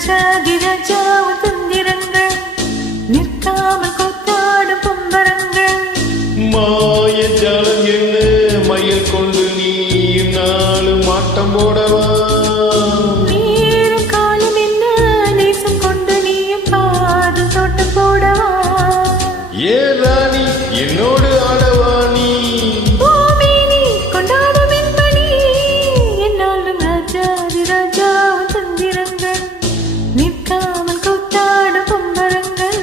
ராஜாதிராஜாவும் தந்திரங்கள் நிற்காமல் கூத்தாடும் பொம்பரங்கள் மாய ஜாலம் என்ன மயில் கொண்டு நீ நாளும் ஆட்டம் போடவா நேரம் காலம் என்ன நேசம் கொண்டு நீயும் பாதம் தோட்டம் போடவா ஏ ராணி என்னோடு ஆடவா நீ நிற்காமல் கூத்தாடும் பொம்பரங்கள்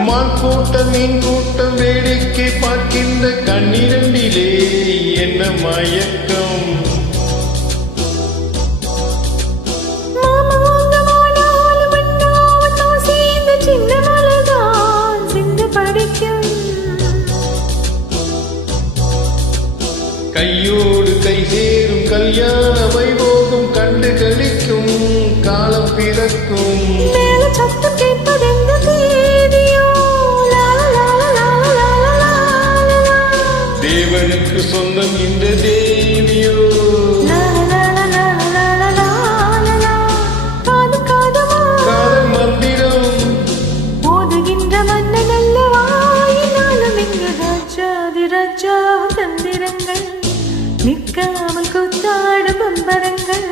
மான் கூட்டம் மீன் கூட்டம் வேடிக்கை பார்க்கின்ற கண்ணிரண்டிலே என்ன மயக்கம் கையோடு கை சேரும் கல்யாண வைபோகம் கண்டு கழிக்கும் காலம் பிறக்கும் சத்தம் கேட்பதெந்த தேவனுக்கு சொந்தம் இந்த தேவியோ காதல் மந்திரம் ஓதுகின்ற மன்னன் அல்லவாயினாலும் இங்கு ராஜாதிராஜாவும் தந்திரங்கள் நிற்காமல் கூத்தாடும் பம்பரங்கள்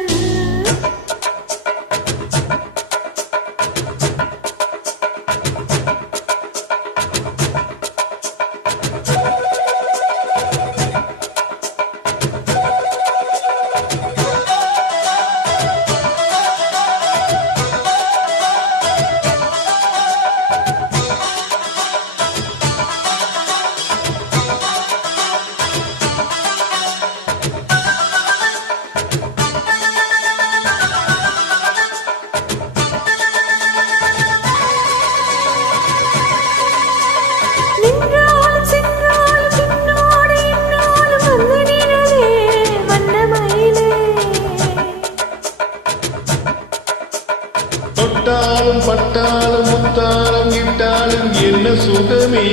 தொட்டாலும் பட்டாலும் முத்தாலும் இட்டாலும் என்ன சுகமே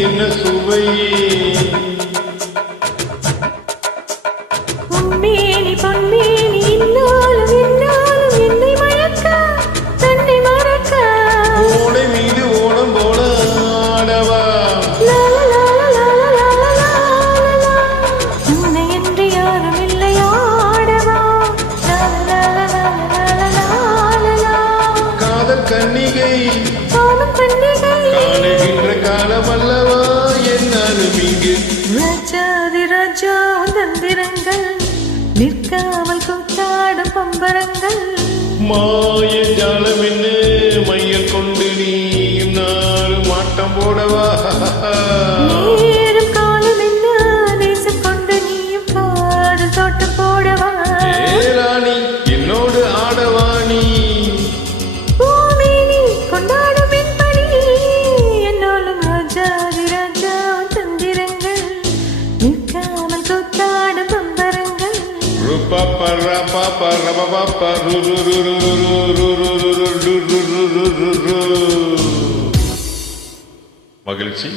என்ன சுவையே பொன்மேனி பொன்மேனி இன்னாலும் இன்னாலும் என்னை மயக்க தன்னை மறக்க ஓடை மீது ஓடம் போல ஆடவா உன்னை என்று யாரும் இல்லை ஆடவா கன்னிகை காணுகின்ற காலமல்லவா என்னாலும் இங்கு ராஜாதிராஜா தந்திரங்கள் நிற்காமல் கூத்தாடும் பம்பரங்கள் மாய ஜாலம் என்ன மையல் கொண்டு நீயும் நாளும் ஆட்டம் போடவா நேரம் காலம் என்ன நேசம் கொண்டு நீயும் பாடல் தோட்டம் போடவா ராணி என்னோடு ஆடவா நீ கொண்டாடும் என்படி என்னாலும் ராஜாதிராஜா தந்திரங்கள் நிற்காமல் கூத்தாடும் பம்பரங்கள் மகிழ்ச்சி.